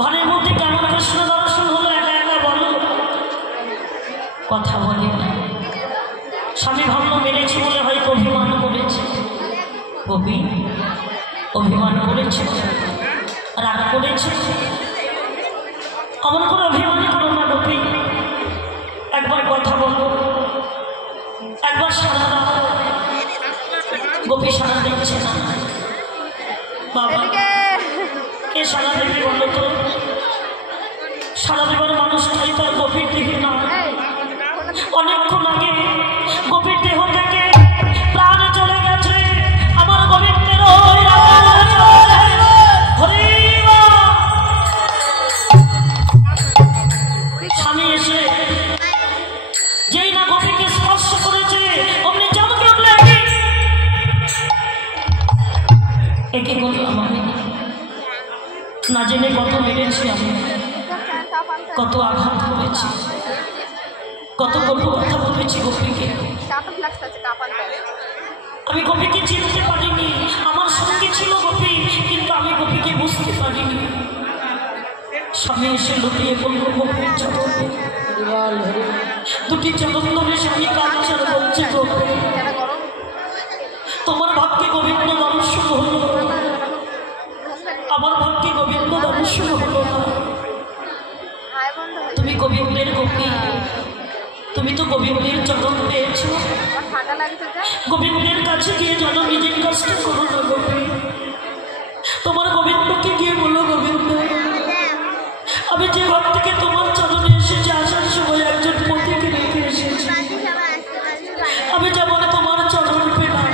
ঘরের মধ্যে কেমন কৃষ্ণ দর্শন হলো একা একা বলো, কথা বলে না। স্বামী ভাবল মেরেছি বলে হয়তো অভিমান করেছে। গোপী অভিমান করেছে, রাগ করেছে, অমন করে অভিমান করো না গোপী। একবার কথা বলো, একবার সারা দাও। গোপী সারা দিচ্ছে না। বাবা কে সারা দেবে বলো তো? সারা দেবার মানুষটাই তার গোপীর দেহে না। অনেকক্ষণ আগে গোপীর দেহ থেকে প্রাণ চলে গেছে আমার গোবিন্দের। স্বামী এসে যেই না গোপীকে স্পর্শ করেছে অমনি চমকে উঠলে একে করলাম আমি, না জেনে কত মেরেছি আমি, কত আঘাত করেছি, কত কটু কথা বলেছি গোপীকে। আমি গোপীকে চিনতে পারিনি, আমার সঙ্গে ছিল গোপী কিন্তু আমি গোপীকে বুঝতে পারিনি। স্বামী এসে লুটিয়ে পড়লো গোপীর চরণে, দুটি চরণ ধরে স্বামী কাঁদছে আর বলছে গোপী তোমার ভাগ্যে গোবিন্দ দর্শন হলো, আমার ভাগ্যে গোবিন্দ দর্শন হলো না। তুমি গোবিন্দের গোপী, তুমি তো গোবিন্দের চরণ পেয়েছো, গোবিন্দের কাছে গিয়ে যেন নিজের কষ্ট করো না গোপী। তোমার গোবিন্দকে গিয়ে বলো গোবিন্দ আমি যে ঘর থেকে তোমার চরণে এসেছি আসার সময় একজন পতিকে রেখে এসেছি, আমি যেমন তোমার চরণ পেলাম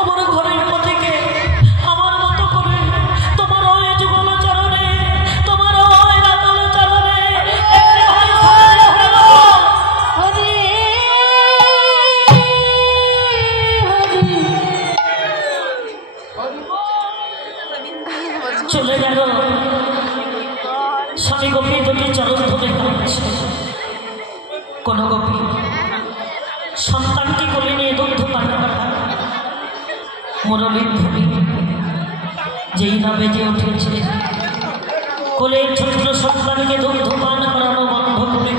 আমার ঘরের পথিকে আমার মতো করে তোমার ওই যুগল চরণে তোমার ওই রাতল চরণে চলে গেল। স্বামী গোপী দুটি চরণ ধরে কাঁদছে। কোন গোপী সন্তানকে কোলে নিয়ে দুগ্ধ পান করা মুরলীর ধ্বনি যেই না বেজে উঠেছে, কোলের ছোট্ট সন্তানকে দুগ্ধ পান করানো বন্ধ করে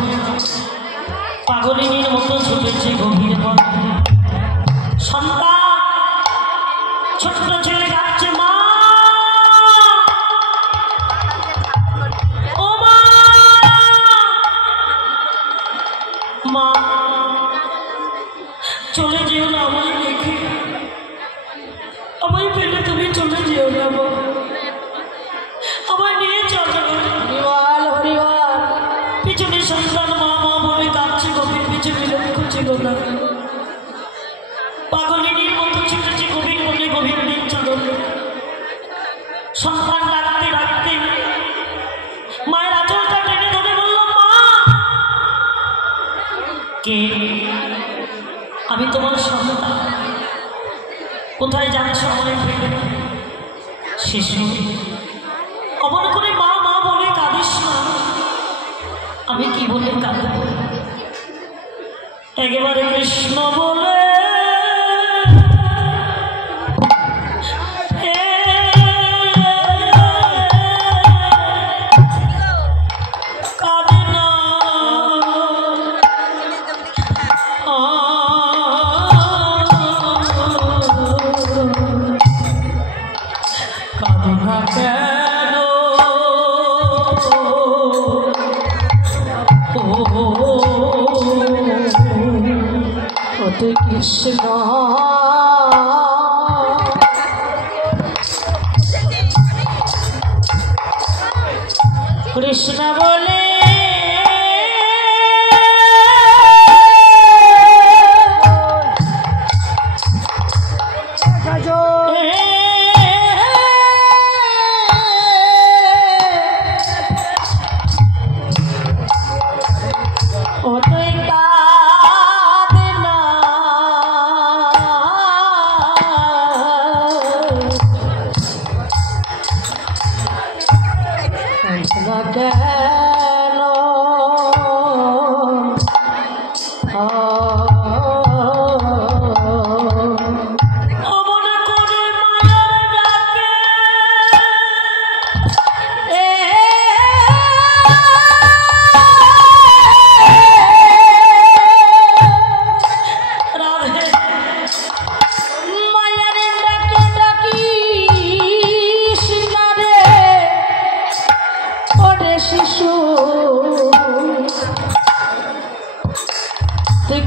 পাগলিনীর মতো ছুটেছে গভীর বনে। সন্তান ছোট্ট ছেলে কাঁদছে মা, ও মা, মা চলে যেও না আমায় দেখে, আমায় পেলে তুমি চলে যেও না মা, আমায় নিয়ে চলো। পিছনে সন্তান মা মা বলে কাঁদছে, গভীর পিছনে লক্ষ্য ছিল না, পাগলিনীর মতো ছুটেছে গভীর বনে গভীরের চরণে। সন্তান ডাকতে ডাকতে মায়ের আঁচলটা টেনে ধরে বলল মা কে? আমি তোমার সন্তান, কোথায় যাচ্ছ আমায় ফেলে? শিশু অমন করে মা মা বলে কাঁদিস না। আমি কি বলে কাঁদব? একেবারে কৃষ্ণ বলে কৃষ্ণ কৃষ্ণ বলে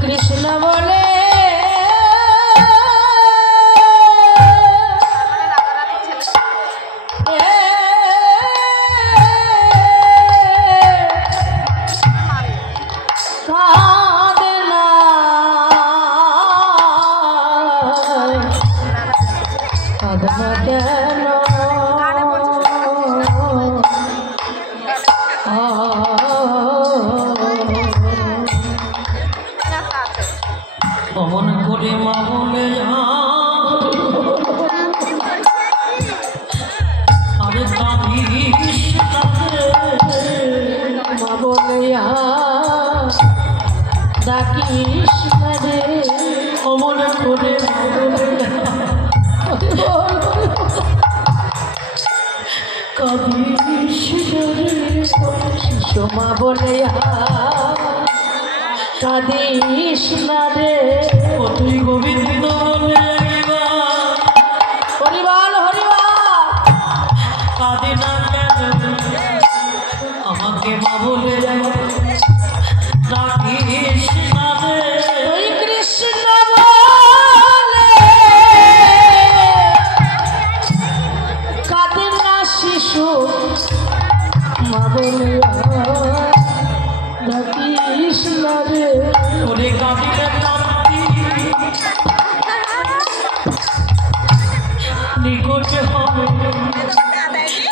কৃষ্ণ বলে অমন করে মা বলে আরে কাঁদিস মা বলে ডাকিস না রে অমন করে মা বলে কাঁদিস রে শিশু মা বলে কাঁদিস না রে ও তুই গোবিন্দ বলে হরিবল হরিবল কাঁদে না কেন আমাকে মা বলে ডাকিস না রে ওই কৃষ্ণ বলে কাঁদে না শিশু মা বলে ডাকিস না রে ওরে কাঁদিলে কাঁদি নিকটে হবে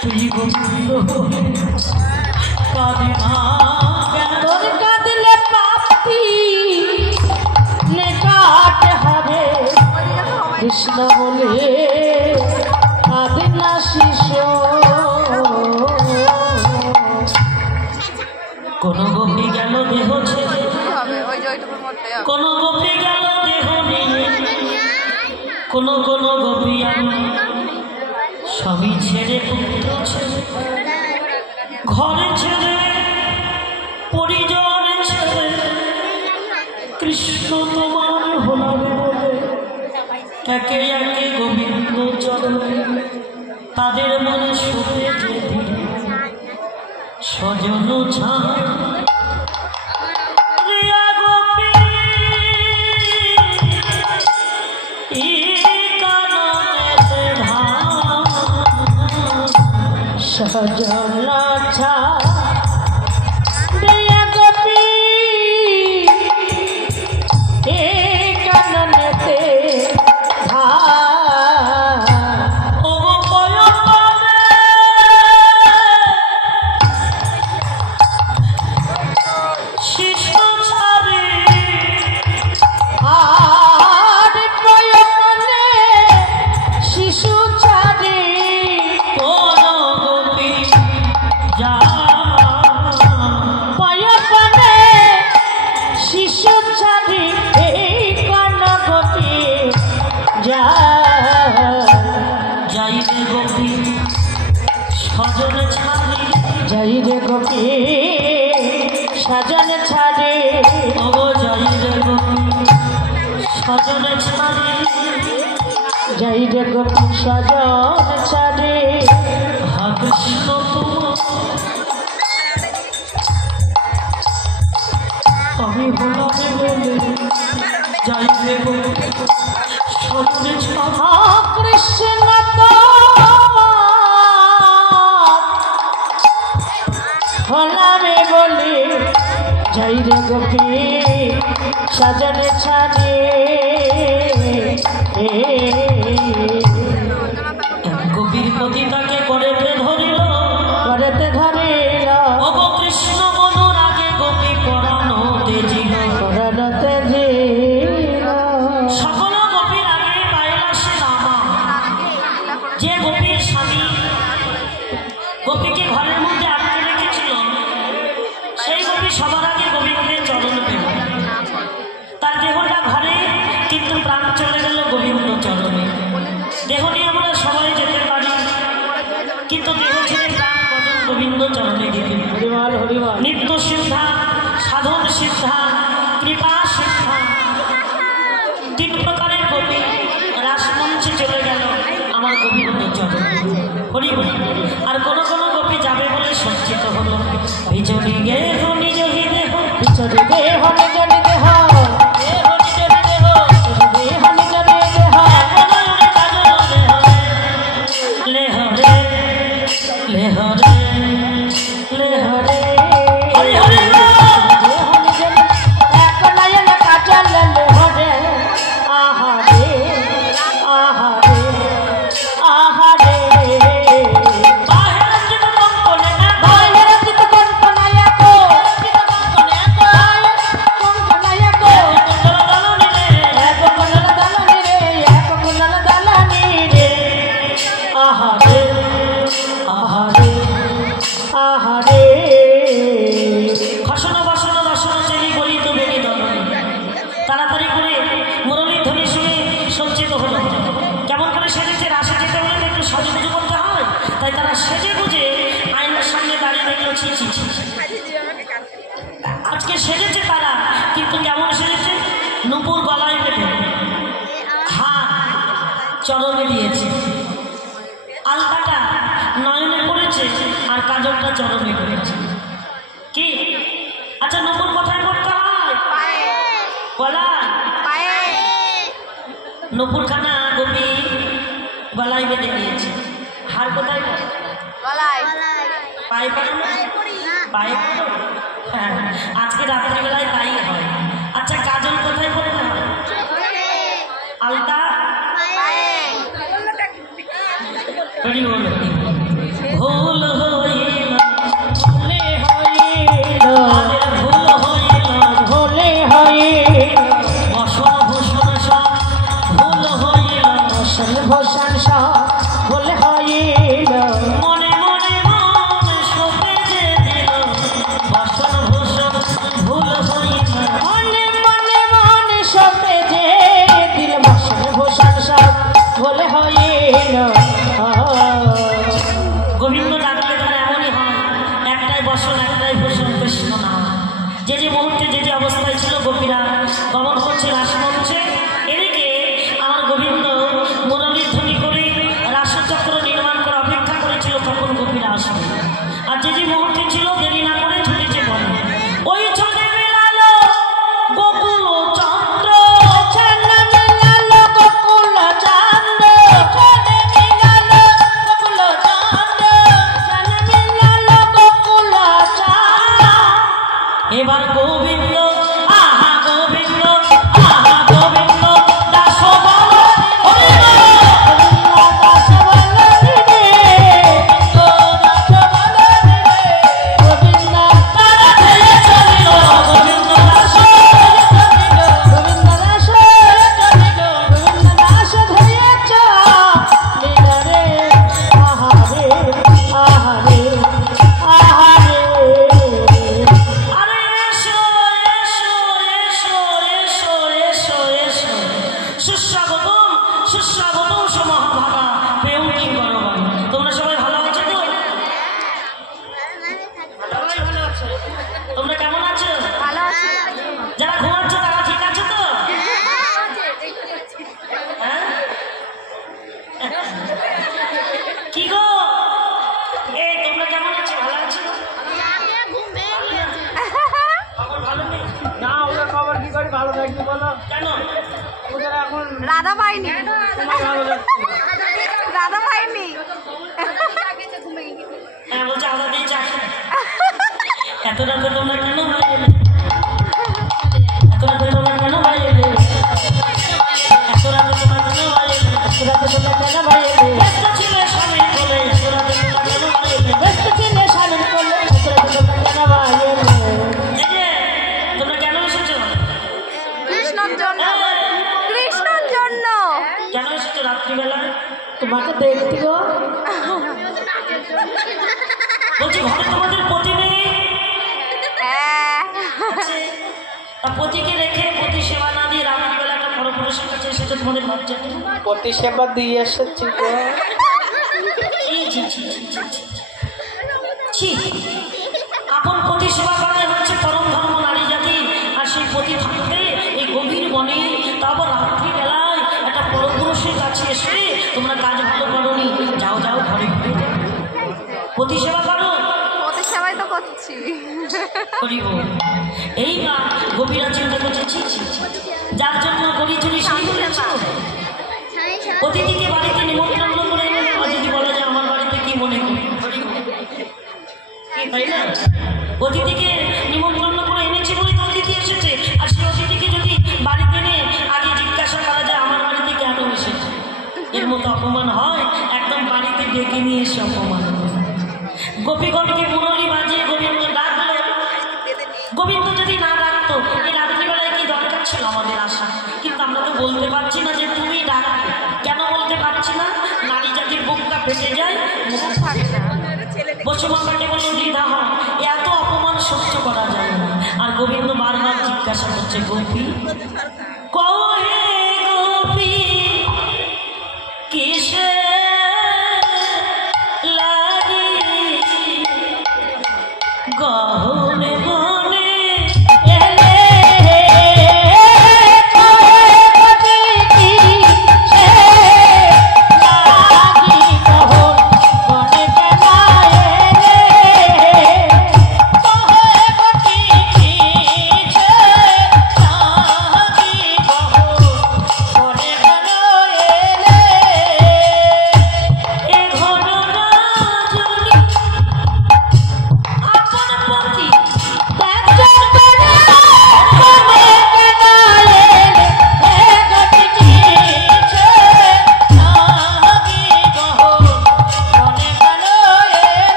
তুই গোবিন্দ কাঁদি না তোর কাঁদলে পাপি নিকট হবে কৃষ্ণ বলে কাঁদে না শিশু কোন গোপী গেল দেহ ছেড়ে কোন গোপী গেল দেহ নিয়ে কোন গোপী আমি সবই ছেড়ে পুত্র ছেড়ে ঘরে ছেড়ে পরিজন ছেড়ে কৃষ্ণ তোমার হলাবে বলে একে একে গোবিন্দ চরণে তাদের মনে শুতে যেতে সজন ছাড় সজন ছাড়িয়া গোপী এ কাননেতে শিশু ছাড়ে আর প্রয়োজনে শিশু ছাড়ে কোন গোপী যা প্রয়োজনে শিশু ছাড়ে এই কানগতি যা যাই রে গোপী সজন ছাড়ি যাই রে গোপী সাজন ছাড়ে ওগো যাই রে গোপী সজন ছাড়ি যাই রে গোপী সাজন ছাড়ে হা কৃষ্ণ তোমার আমি হলামে বলে যাই রে গোপী সজনে ছাড়ি কৃষ্ণ হলামে বলে যাই রে গোপী সাজন ছাড়ে গোপীর প্রতি তাকে করেতে ধরিল করতে ধরে ওগো কৃষ্ণ মনোর আগে গোপী পরানো তেজিল করতে যে সকল গোপীর আগে পাইলা সে রামা যে গোপীর স্বামী গোপীকে ঘরের মধ্যে আটকে রেখেছিল সেই গোপী সবার আগে গোবিন্দের চরণ পেল তার দেহটা ঘরে কিন্তু প্রাণ চলে গেল গোবিন্দ চরণে দেহ নিয়ে আমরা সবাই যেতে পারি কিন্তু দেহ ছেড়ে প্রাণ কজন গোবিন্দ চরণে গেলে হরিবল হরিবল নিত্য সিদ্ধা সাধন সিদ্ধা কৃপা সিদ্ধা তিন প্রকারের গোপী রাসমঞ্চে চলে গেল আমার গোবিন্দ চরণে হরি বলি আর কোন কোন গোপী যাবে বলে সজ্জিত হলো বিচরি গে নিজ দেহ বিচরি দেহ নিজ দেহ ले हरे ले हरे हरि हरि एक नयन काजल ले हरे आहा रे आहा रे आहा रे আজকে সেজেছে তারা, কিন্তু কেমন সেজেছে? নুপুর গলায় বেঁধে, হাত চরণে দিয়েছে, আলতাটা নয়নে পড়েছে আর কাজলটা চরণে পড়েছে। কি আচ্ছা, নুপুর কোথায় পড়তে হয়? গলায়। নুপুরখানা গোপী গলায় বেঁধে দিয়েছে, হার কোথায়? পায়ে পড়ো না? পায়ে পড়ো। হ্যাঁ, আজকে রাত্রিবেলায় তাই হয়। আচ্ছা, কাজল কোথায় পড়তে হয়? আলতা ভুল হইল ভুলে হইল বসন ভূষণ সব ভুল হইল, বসন ভূষণ সব ভুল হইল মনে মনে মন সপে যে দিল, বসন ভূষণ ভুল হইল, মনে মনে মনে সপে যে দিল, বসন ভূষণ সব ভুল হইল। গোবিন্দ ডাকলে তারা এমনই হয়, একটাই বসন একটাই ভূষণ, কৃষ্ণ নাম। যে যে মুহূর্তে যে যে অবস্থায় ছিল গোপীরা গমন করছে রাসমঞ্চে, এদিকে আমার গোবিন্দ মুরলীর ধ্বনি করে রাসচক্র নির্মাণ করে অপেক্ষা করেছিল তখন গোপীরা আসবে। আর যে যে মুহূর্তে ছিল দেরি না করে ছুটেছে বলে, ওই ছলে মেলালো গোকুল চন্দ্র, ছলে মিলালো গোকুল চন্দ্র, ছলে মিলালো গোকুল চন্দ্র, ছলে মিলালো গোকুল চন্দ্র। এবার গোবিন্দ আহা গোবিন্দ আহা গোবিন্দ দাস বল হরি বল, দাস বলনি রে, দাস বলনি রে, গোবিন্দ তারা ফেলে চলিল গোবিন্দ দাস, গোবিন্দ দাস চলিল, গোবিন্দ দাস ধরে চলিল রে, আহারে আহারে আহারে। আরে এসো এসো এসো এসো এসো এসো, সুস্বাগতম সুস্বাগতম সমভাগা পেউটি গরবান। তোমরা সবাই ভালো আছো তো? সবাই ভালো আছো? তোমরা কেমন আছো? যারা ঘুমাচ্ছ তারা ঠিক আছে তো? হ্যাঁ? কি গো, এই তোমরা কেমন আছো? ভালো আছো? খবর ভালো নেই? না, ওদের খবর কি করে ভালো থাকবে বলো? কেন? ওদের এখন রাধা পাইনি, সময় ভালো যাচ্ছে না। রাধা পাইনি। হ্যাঁ, বলছে আদা দিয়ে চা খাবে। এত রাতে তোমরা কেন বাইরে এলে? এত রাতে তোমরা কেন বাইরে এলে? এত রাতে তোমরা কেন বাইরে এলে? এত রাতে তোমরা কেন বাইরে এলে? ব্যস্ত ছিল স্বামীর কোলে, এত রাতে তোমরা কেন বাইরে এলে? ব্যস্ত ছিলে স্বামীর কোলে, এত রাতে তোমরা কেন বাইরে এলে? এই যে, তোমরা কেন এসেছো? কৃষ্ণর জন্য, কৃষ্ণর জন্য। কেন এসেছো রাত্রিবেলায়? তোমাকে দেখতে গো। বলছি ঘরে তোমাদের পতি নেই? হ্যাঁ, আছে। তা পতিকে রেখে পতি সেবা না দিয়ে রাত্রিবেলা একটা পরপুরুষের কাছে এসেছো, তোমাদের লজ্জা নেই? প্রতি সেবা দিয়ে এসেছি গো। ছি, ছি, ছি, ছি, ছি, ছি। ছি, আপন পতি সেবা করাই হচ্ছে পরম ধর্ম নারী জাতি। আর সেই পতি থাকতে এই গভীর বনে, তারপর রাত্রিবেলায় একটা পরপুরুষের কাছে এসে তোমরা কাজ ভালো করোনি, যাও যাও ঘরে ঘরে পতি সেবা করো। ওদের সবাই তো করছি। করিব এইবার গভীরা চিন্তা করছে, ছি ছি ছি, যার জন্য গড়ি চুরি সেই বলেছ। অতিথিকে বাড়িতে নিমন্ত্রণ করে এনে যদি বলা যায় আমার বাড়িতে কি মনে করি, তাই না? অতিথিকে নিমন্ত্রণ করে এনেছি বলে তো অতিথি এসেছে। আর সেই অতিথিকে যদি বাড়িতে এনে আগে জিজ্ঞাসা করা যায় আমার বাড়িতে কেন এসেছে, এর মতো অপমান হয়? একদম বাড়িতে ডেকে নিয়ে এসে অপমান। গোপীগণকে মুরলী বাজিয়ে গোবিন্দ ডাকলো। গোবিন্দ যদি না ডাকতো এই রাত্রিবেলায় কি দরকার ছিল আমাদের আসা? কিন্তু আমরা তো বলতে পারছি না যে তুমি ডাকবে। কেন বলতে পারছি না? নারী জাতির বুকটা ফেটে যায়, মুখ থাকে না। বসুমাতাকে বললো দ্বিধা হয়, এত অপমান সহ্য করা যায় না। আর গোবিন্দ বারবার জিজ্ঞাসা করছে, গোপী কহে গোপী কিসে লাগি গহনে বনে এলে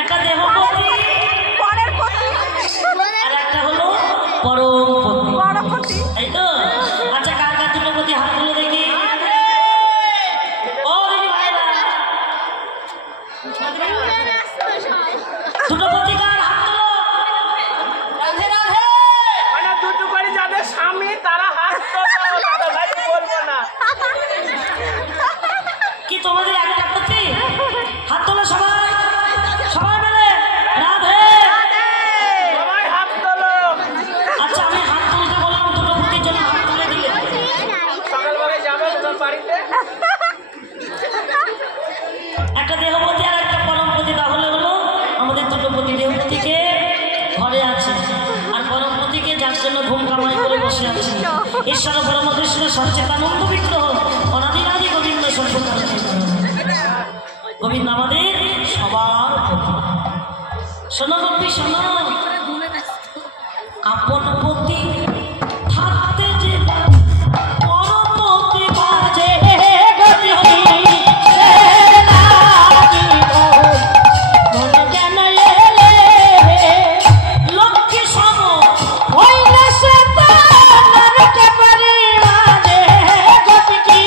একটা দেহপতি পরের পতি আর একটা হলো পরমপতি, তাই তো? আচ্ছা কার কার দুটো পতি হাত তুলে দেখি। ও দিদি ভাইরা দুটো পতি কার হাত তুলো। রাধে রাধে। মানে দুটো করে যাদের স্বামী তারা হাত তোলো, দাদা ভাই বলবো না। কি তোমাদের একটা পতি? হাত তোলো সবাই, সবাই মিলে রাধে সবাই হাত তোলো। আচ্ছা আমি হাত তুলতে বললাম, দুটো পতির জন্য হাত তুলে দিলে। সকালবেলায় যাবে তোমার বাড়িতে একটা দেহপতি আর একটা পরমপতি, তাহলে হলো আমাদের দুটো পতি। দেহপতিকে ঘরে আছে আর পরমপতিকে যার জন্য ঘুম কামাই করে বসে আছে। ঈশ্বর পরমকৃষ্ণ সচ্চিদানন্দ বিগ্রহ অনাদিনাদি গোবিন্দ সর্বকারণে। গোবিন্দ আমাদের সবার পতি। শোনো গোপী শোনো, আপন পতি থাকতে যে পরমপতি বাজে লক্ষ্মী সম হইলে সে তারকে পরিবারে গতি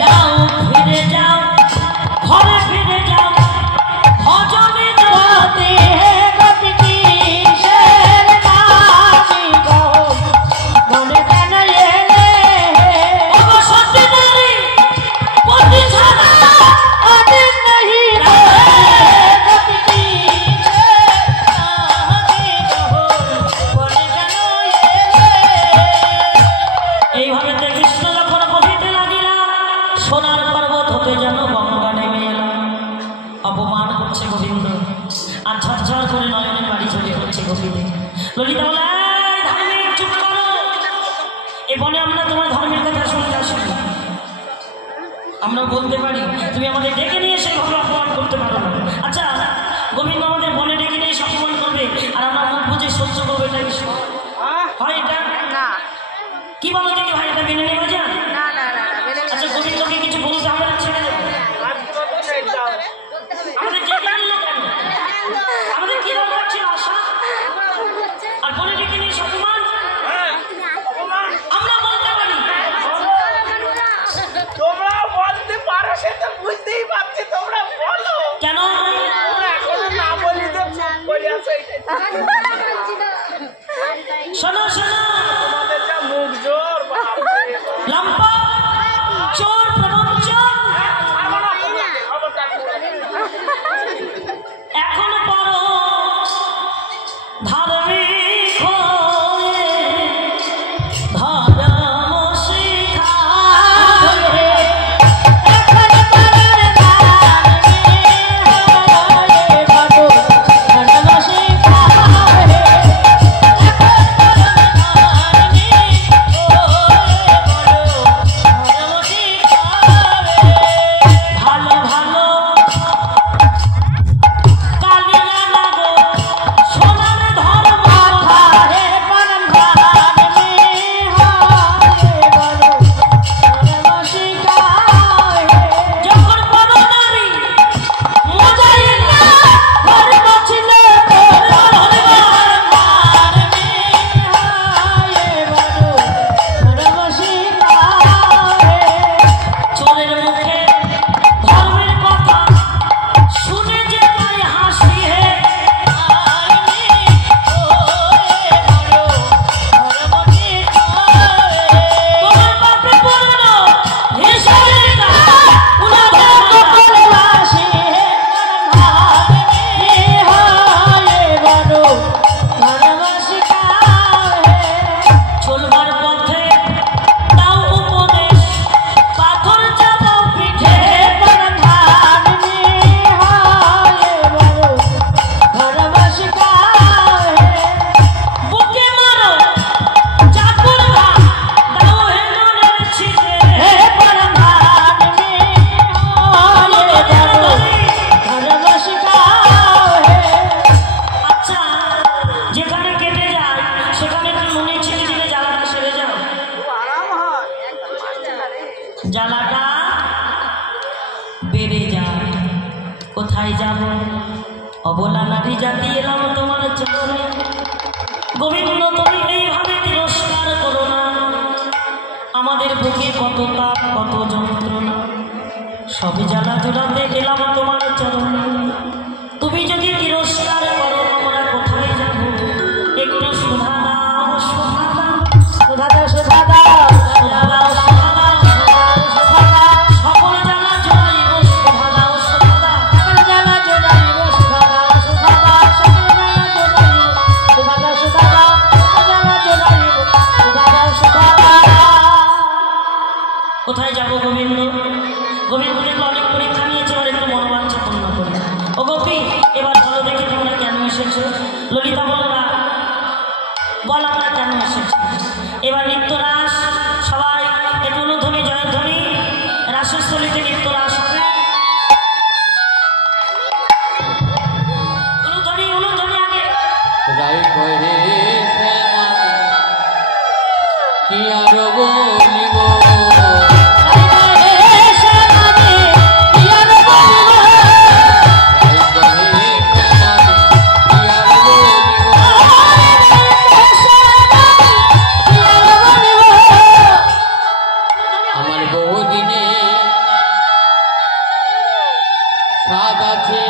যাও ফিরে যাও ঘরে ফিরে যাও ভজন ললিতা বলে, "এই ধার্মিক, চুপ করো। এ বনে আমরা তোমার ধর্মের কথা শুনতে আসিনি। আমরা বলতে পারি, তুমি আমাদের ডেকে নিয়ে এসে ঘরে অপমান করতে পারো না। আচ্ছা, গোবিন্দ আমাদের বনে ডেকে নিয়ে এসে অপমান করবে আর আমরা মুখ বুঝে সহ্য করবো, এটা কি হয়? এটা না কি বলো দেখি ভাই, এটা মেনে নেওয়া যায়? না না না না মেনে নেওয়া আচ্ছা, যাবে না। গোবিন্দকে কিছু বলতে হবে না, ছেড়ে দেবো। আমাদের ডেকে আনলো কেন? আমাদের কি দরকার ছিল আশা? আর বনে ডেকে নিয়ে এসে অপমান আমরা বলতে পারি। তোমরা বলতে পারো, সেটা বুঝতেই পারছি, তোমরা বলো কেন? তোমরা এখনো না বলি যে চুপ করে আছো, শোনো শোনো, তোমাদের যা মুখ জোর, বাপরে বাপ। লম্পট, চোর, প্রবঞ্চক, ছাড়বো না তোমাকে, খবরদার। এখনো পারো ধার্মিক হয়ে ধর্ম শিখাবে। ভালো ভালো কালিয়া লাগো সোনার ধর্ম ধারে যখন বড় নারী মজাই না ধর্ম ছিল চোরের মুখে ধর্মের কথা শুনে যে তাই হাসি হে তোমার বাপে পড়ল হিসাবে না উনাদের কপালে বাসি চলবার পথে তাও উপদেশ পাথর চাপো পিঠে বুকে মারো চাকুর ঘা দাও হে মনের ছিটে আচ্ছা, যেখানে কেটে যায় সেখানে একটু নুনের ছিটে দিলে জ্বালাটা সেরে যাও। জ্বালাটা বেড়ে যায়। কোথায় যাব? অবলা নারী জাতি এলাম তোমার চরণে। গোবিন্দ, তুমি এইভাবে তিরস্কার করো না। আমাদের বুকে কত তাপ, কত যন্ত্রণা, সবই জ্বালা জোড়াতে এলাম তোমার চরণে। তুমি যদি তিরস্কার করো, আমরা কোথায় যাব? একটু সুধা দাও, সুধা দাও, সুধা দাও, সুধা দাও, সুধা দাও, সুধা দাও, সকল জ্বালা জোড়াইব, সুধা দাও, সুধা দাও, সকল জ্বালা জোড়াইব, সুধা দাও, সুধা দাও, সকল জ্বালা জোড়াইব, সুধা দাও, সুধা দাও, সকল জ্বালা জোড়াইব, সুধা দাও, সুধা দাও। কোথায় যাব গোবিন্দ? গোবিন্দ দেখলো অনেক পরীক্ষা নিয়েছে, এবার একটু মনোবাঞ্ছা পূর্ণ করবে। ও গোপী, এবার বলো দেখি তোমরা কেন এসেছো? ললিতা বলো না, বল আমরা কেন এসেছি। এবার নৃত্য রাস, সবাই একটু অনুধ্বনি জয়ধ্বনি, রাসস্থলীতে নৃত্য রাস হবে। অনুধ্বনি অনুধ্বনি আগে। রাই করে কি আর বলিব, আমার বহুদিনে সাদ আছে